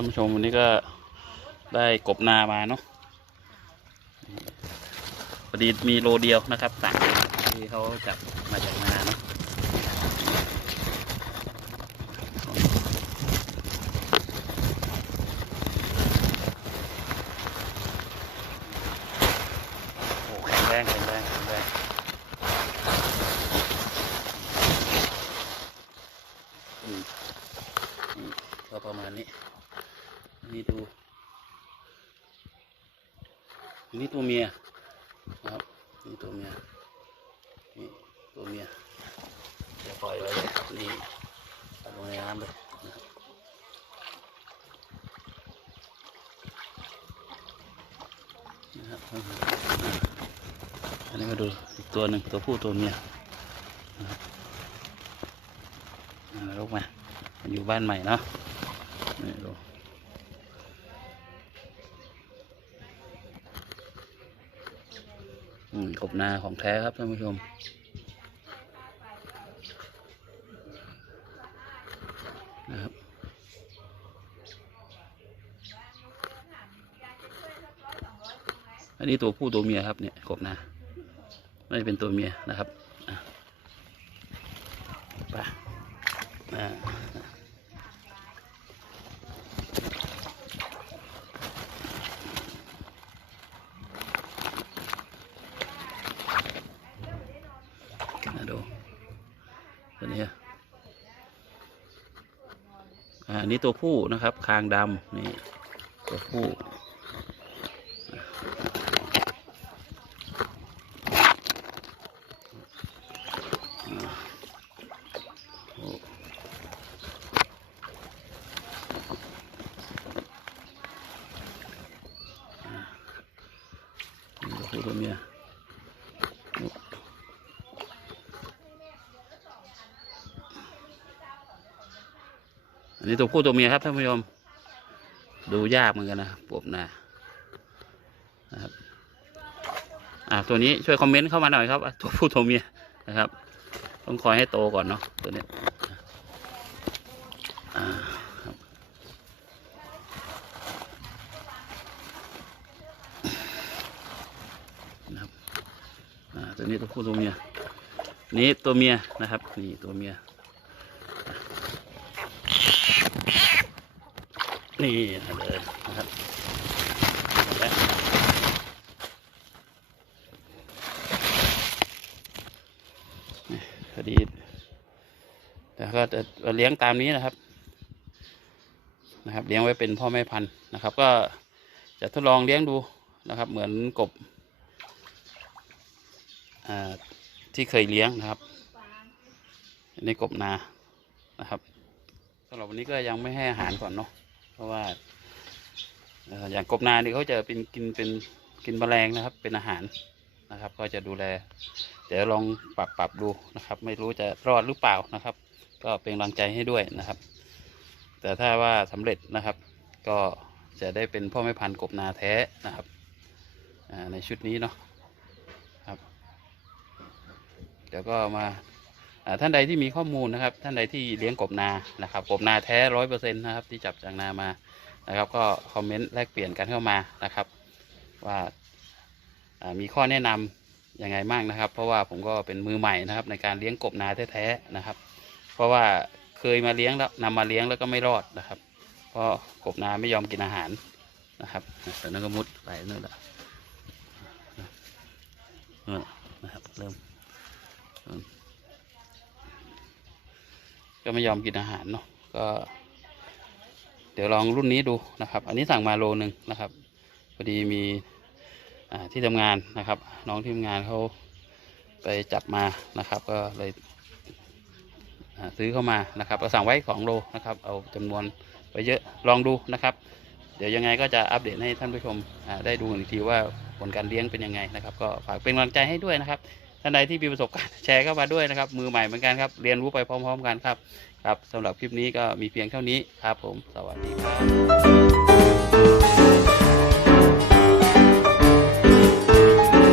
านผู้ชมวันนี้ก็ได้กบนามาเนาะพอดีมีโลเดียวนะครับสั่งที่เขาจับมาจากนาเนาะโอ้แข็งแรงแข็งแรงแข็งแรงอืมอืมก็ประมาณนี้ นี่ดูอันนี่ตัวเมียนะครับนี่ตัวเมียนี่ตัวเมียเดี๋ยวปล่อยไว้เลยนี่ลงในน้ำเลยนะครับนะครับอันนี้มาดูอีกตัวหนึ่งตัวผู้ตัวเมียนะครับลูกมาอยู่บ้านใหม่เนาะนี่ดู อืม กบนาของแท้ครับท่านผู้ชม นะครับอันนี้ตัวผู้ตัวเมียครับเนี่ยกบนาไม่เป็นตัวเมียนะครับอะไปอ่าดูตัวนี้ อันนี้ตัวผู้นะครับ คางดำนี่ตัวผู้โอ้นี่ตัวผู้ตัวเมีย อันนี้ตัวผู้ตัวเมียครับท่านผู้ชมดูยากเหมือนกันนะปบนานะครับอ่าตัวนี้ช่วยคอมเมนต์เข้ามาหน่อยครับตัวผู้ตัวเมียนะครับ ต้องคอยให้โตก่อนเนาะตัวนี้อ่าครับนะครับอ่าตัวนี้ตัวผู้ตัวเมียนี่ตัวเมียนะครับนี่ตัวเมีย นี่เลยนะครับและนี่พอดีแต่ก็จะเลี้ยงตามนี้นะครับ นะครับ เลี้ยงไว้เป็นพ่อแม่พันธุ์นะครับ ก็จะทดลองเลี้ยงดูนะครับ เหมือนกบอ่าที่เคยเลี้ยงนะครับ ในกบนานะครับสำหรับวันนี้ก็ยังไม่ให้อาหารก่อนเนาะ ราะว่าอย่างกบนานี่เขาจะเป็นกินเป็นกินแมลงนะครับ เป็นอาหารนะครับ ก็จะดูแล เดี๋ยวลองปรับปรับดูนะครับ ไม่รู้จะรอดหรือเปล่านะครับ ก็เป็นกำลังใจให้ด้วยนะครับ แต่ถ้าว่าสำเร็จนะครับ ก็จะได้เป็นพ่อแม่พันธุ์กบนาแท้นะครับในชุดนี้เนาะครับ เดี๋ยวก็มา ท่านใดที่มีข้อมูลนะครับ ท่านใดที่เลี้ยงกบนานะครับกบนาแท้ร้อยเปอร์เซ็นต์นะครับ ที่จับจากนามานะครับ ก็คอมเมนต์แลกเปลี่ยนกันเข้ามานะครับ ว่ามีข้อแนะนำยังไงบ้างนะครับ เพราะว่าผมก็เป็นมือใหม่นะครับ ในการเลี้ยงกบนาแท้ๆนะครับ เพราะว่าเคยมาเลี้ยงแล้วนำมาเลี้ยงแล้วก็ไม่รอดนะครับ เพราะกบนาไม่ยอมกินอาหารนะครับแต่นั่นก็มุดไปนู่นแหละนู่นนะครับเริ่ม ก็ไม่ยอมกินอาหารเนาะก็ เดี๋ยวลองรุ่นนี้ดูนะครับ อันนี้สั่งมาโลหนึ่งนะครับพอดีมีที่ทำงานนะครับ น้องที่ทำงานเขาไปจับมานะครับ ก็เลยซื้อเข้ามานะครับก็สั่งไว้สองโลนะครับ เอาจำนวนไปเยอะลองดูนะครับ เดี๋ยวยังไงก็จะอัปเดตให้ท่านผู้ชมได้ดูอีกทีว่าผลการเลี้ยงเป็นยังไงนะครับ ก็ฝากเป็นกำลังใจให้ด้วยนะครับ ท่านใดที่มีประสบการณ์แชร์เข้ามาด้วยนะครับ มือใหม่เหมือนกันครับ เรียนรู้ไปพร้อม ๆ กันครับ ครับสำหรับคลิปนี้ก็มีเพียงเท่านี้ครับผม สวัสดีครับ